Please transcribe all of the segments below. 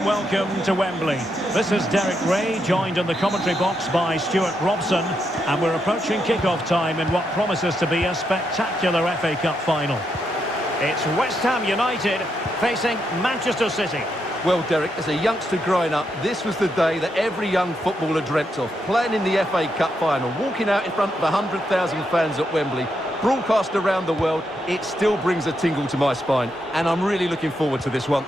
Welcome to Wembley. This is Derek Ray, joined in the commentary box by Stuart Robson, and we're approaching kick-off time in what promises to be a spectacular FA Cup final. It's West Ham United facing Manchester City. Well, Derek, as a youngster growing up, this was the day that every young footballer dreamt of. Playing in the FA Cup final, walking out in front of 100,000 fans at Wembley, broadcast around the world, it still brings a tingle to my spine. And I'm really looking forward to this one.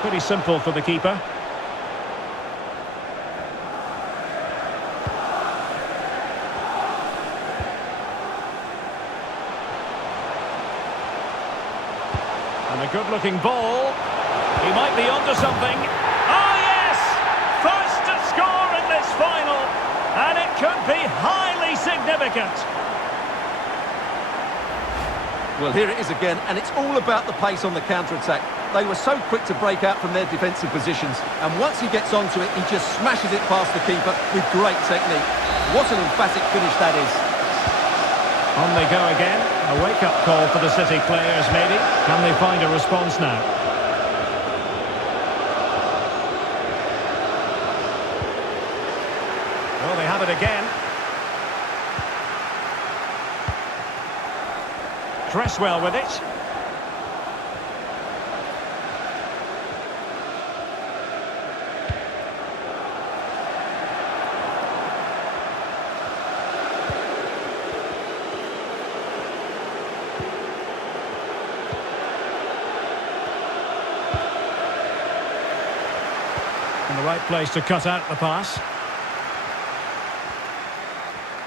Pretty simple for the keeper. And a good-looking ball. He might be onto something. Oh, yes! First to score in this final. And it could be highly significant. Well, here it is again, and it's all about the pace on the counter-attack. They were so quick to break out from their defensive positions, and once he gets onto it, he just smashes it past the keeper with great technique. What an emphatic finish that is. On they go again. A wake-up call for the City players, maybe. Can they find a response now? Well, they have it again. Cresswell with it. In the right place to cut out the pass.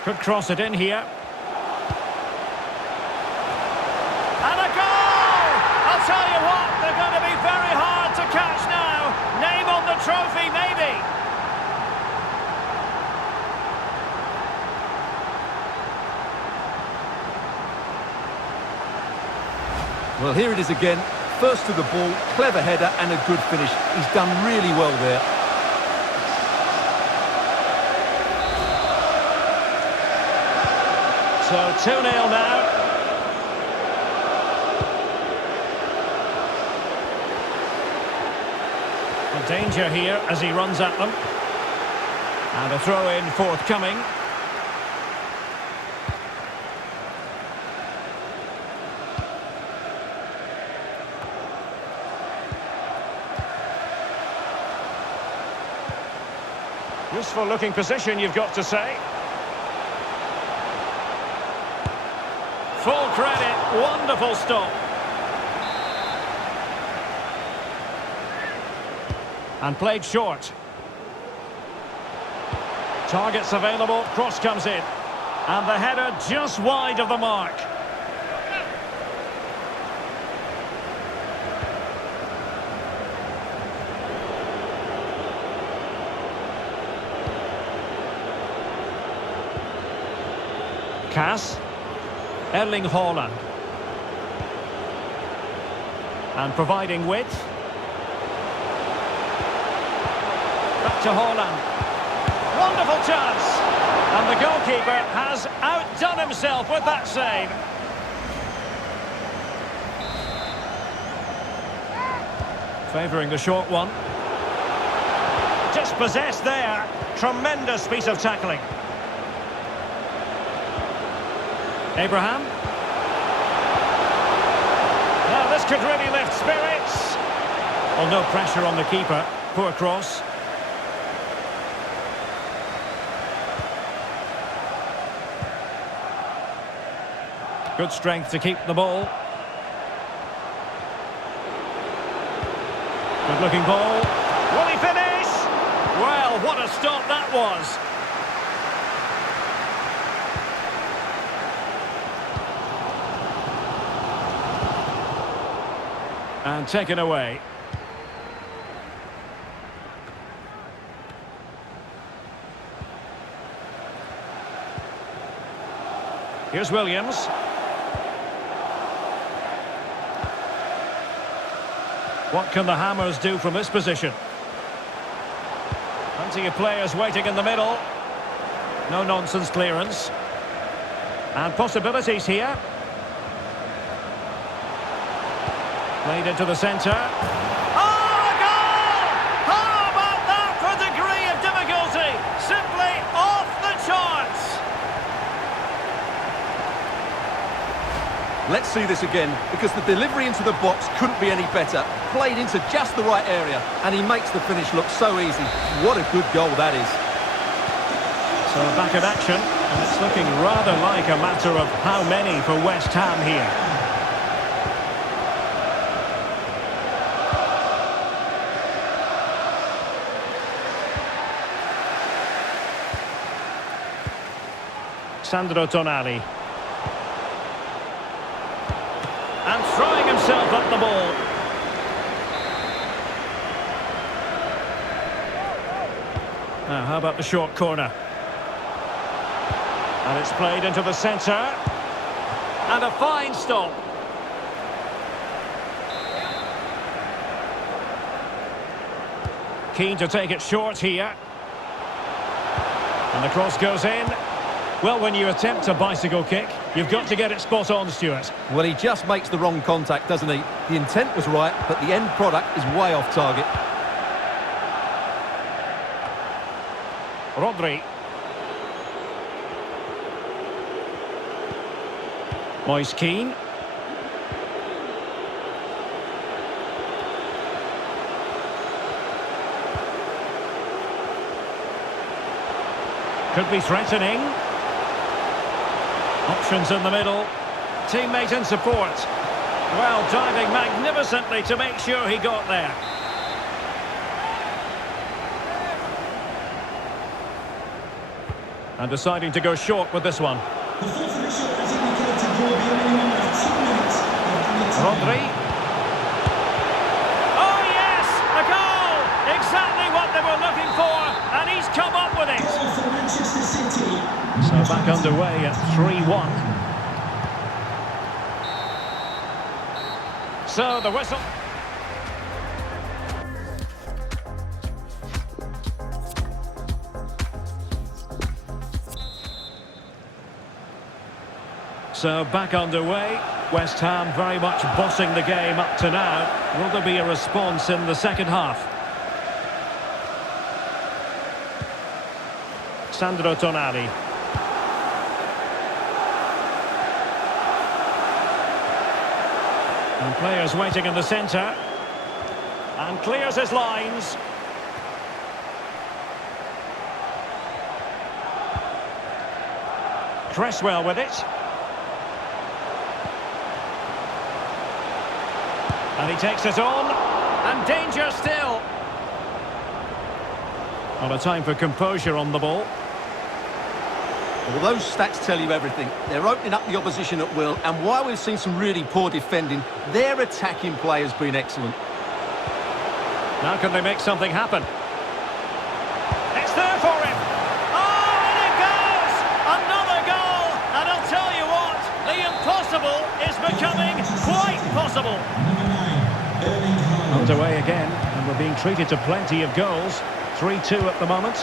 Could cross it in here. And a goal! I'll tell you what, they're going to be very hard to catch now. Name on the trophy, maybe. Well, here it is again. First to the ball, clever header and a good finish. He's done really well there. So 2-0 now. A danger here as he runs at them. And a throw-in forthcoming. Useful looking position, you've got to say. Full credit, wonderful stop. And played short. Targets available, cross comes in. And the header just wide of the mark. Cass, Erling Haaland, and providing width. Back to Haaland. Wonderful chance, and the goalkeeper has outdone himself with that save. Favouring the short one. Just possessed there. Tremendous piece of tackling. Abraham. Now this could really lift spirits. Well, no pressure on the keeper. Poor cross. Good strength to keep the ball. Good looking ball. Will he finish? Well, what a stop that was. And taken away. Here's Williams. What can the Hammers do from this position? Plenty of players waiting in the middle. No-nonsense clearance. And possibilities here. Played into the centre. Oh, a goal! How about that for degree of difficulty? Simply off the charts. Let's see this again, because the delivery into the box couldn't be any better. Played into just the right area, and he makes the finish look so easy. What a good goal that is. So back in action, and it's looking rather like a matter of how many for West Ham here. Sandro Tonali. And throwing himself at the ball. Now, how about the short corner? And it's played into the centre. And a fine stop. Keen to take it short here. And the cross goes in. Well, when you attempt a bicycle kick, you've got to get it spot on, Stuart. Well, he just makes the wrong contact, doesn't he? The intent was right, but the end product is way off target. Rodri. Moise Keane. Could be threatening. Options in the middle. Teammate in support. Well, diving magnificently to make sure he got there. And deciding to go short with this one. Rodri. Oh yes, a goal! Exactly what they were looking for, and he's come up with it. So back underway at 3-1. So the whistle. So back underway. West Ham very much bossing the game up to now. Will there be a response in the second half? Sandro Tonali. And players waiting in the centre. And clears his lines. Cresswell with it. And he takes it on, and danger still. Well, a time for composure on the ball. Well, those stats tell you everything. They're opening up the opposition at will, and while we've seen some really poor defending, their attacking play has been excellent. Now can they make something happen? It's there for him. Oh, and it goes! Another goal! And I'll tell you what, the impossible is becoming quite possible. Underway again, and we're being treated to plenty of goals. 3-2 at the moment.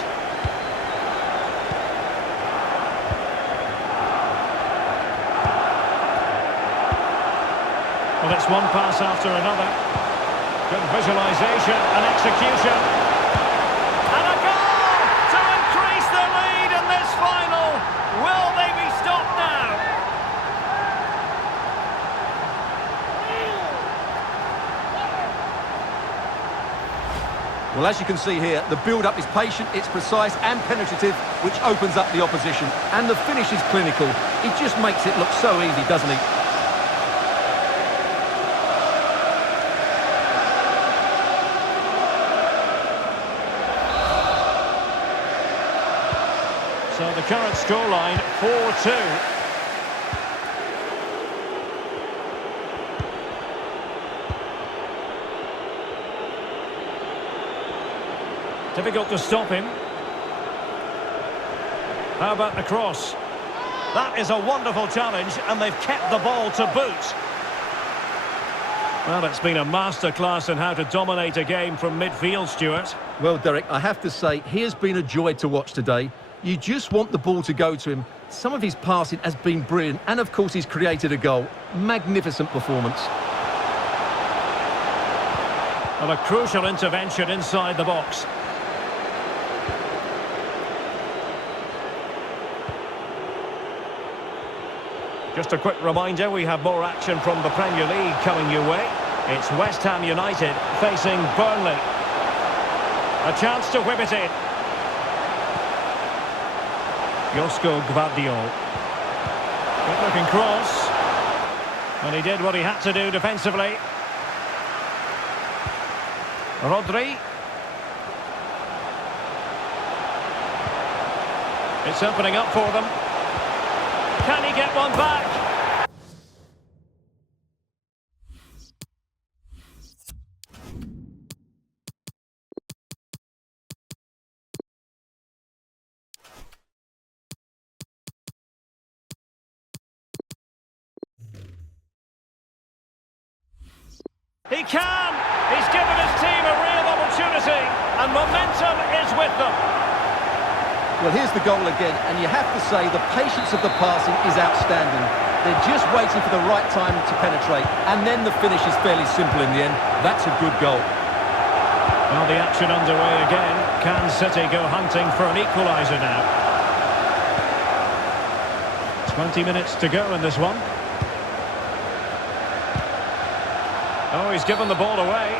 Well, it's one pass after another. Good visualisation and execution. And a goal to increase the lead in this final. Will they be stopped now? Well, as you can see here, the build-up is patient, it's precise and penetrative, which opens up the opposition. And the finish is clinical. It just makes it look so easy, doesn't it? So the current scoreline, 4-2. Difficult to stop him. How about the cross? That is a wonderful challenge, and they've kept the ball to boot. Well, it's been a masterclass in how to dominate a game from midfield, Stuart. Well, Derek, I have to say, he has been a joy to watch today. You just want the ball to go to him. Some of his passing has been brilliant, and of course he's created a goal. Magnificent performance. Well, a crucial intervention inside the box. Just a quick reminder, we have more action from the Premier League coming your way. It's West Ham United facing Burnley. A chance to whip it in. Josko Gvardiol. Good looking cross. And he did what he had to do defensively. Rodri. It's opening up for them. Can he get one back? He can! He's given his team a real opportunity, and momentum is with them. Well, here's the goal again, and you have to say the patience of the passing is outstanding. They're just waiting for the right time to penetrate, and then the finish is fairly simple in the end. That's a good goal. Well, the action underway again. Can City go hunting for an equaliser now? 20 minutes to go in this one. Oh, he's given the ball away.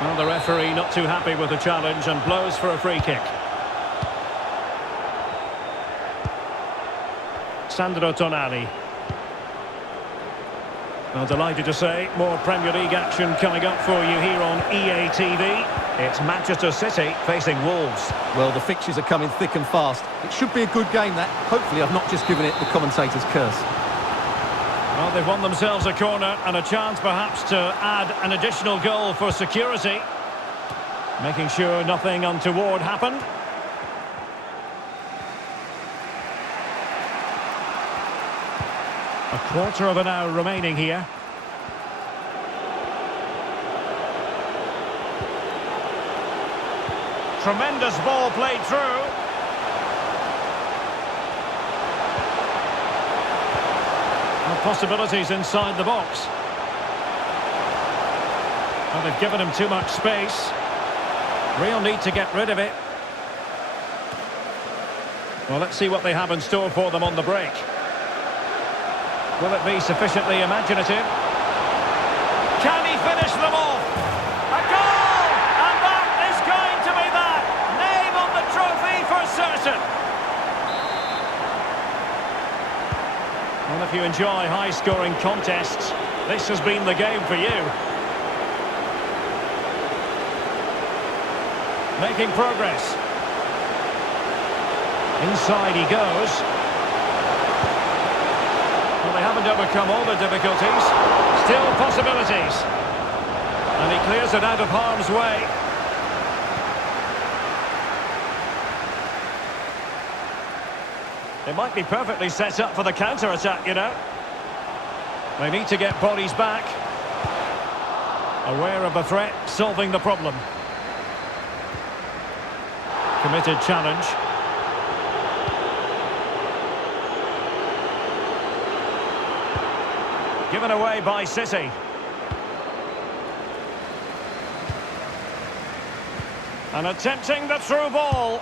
Well, the referee not too happy with the challenge and blows for a free kick. Sandro Tonali. Well, delighted to say, more Premier League action coming up for you here on EA TV. It's Manchester City facing Wolves. Well, the fixtures are coming thick and fast. It should be a good game, that. Hopefully I've not just given it the commentator's curse. Well, they've won themselves a corner and a chance perhaps to add an additional goal for security. Making sure nothing untoward happened. A quarter of an hour remaining here. Tremendous ball played through. Possibilities inside the box. Well, they've given him too much space. Real need to get rid of it. Well, let's see what they have in store for them on the break. Will it be sufficiently imaginative? Can he finish them off? A goal! And that is going to be that! Name on the trophy for certain! Well, if you enjoy high-scoring contests, this has been the game for you. Making progress. Inside he goes. Well, they haven't overcome all the difficulties. Still possibilities. And he clears it out of harm's way. They might be perfectly set up for the counter-attack, you know. They need to get bodies back. Aware of the threat, solving the problem. Committed challenge. Given away by City. And attempting the through ball.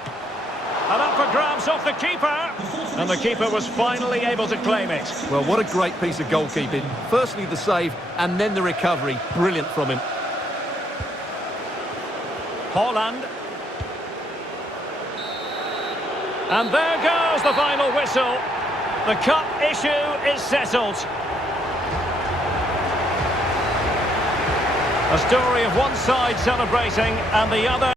And up for grabs off the keeper. And the keeper was finally able to claim it. Well, what a great piece of goalkeeping. Firstly the save, and then the recovery. Brilliant from him. Haaland. And there goes the final whistle. The cup issue is settled. A story of one side celebrating and the other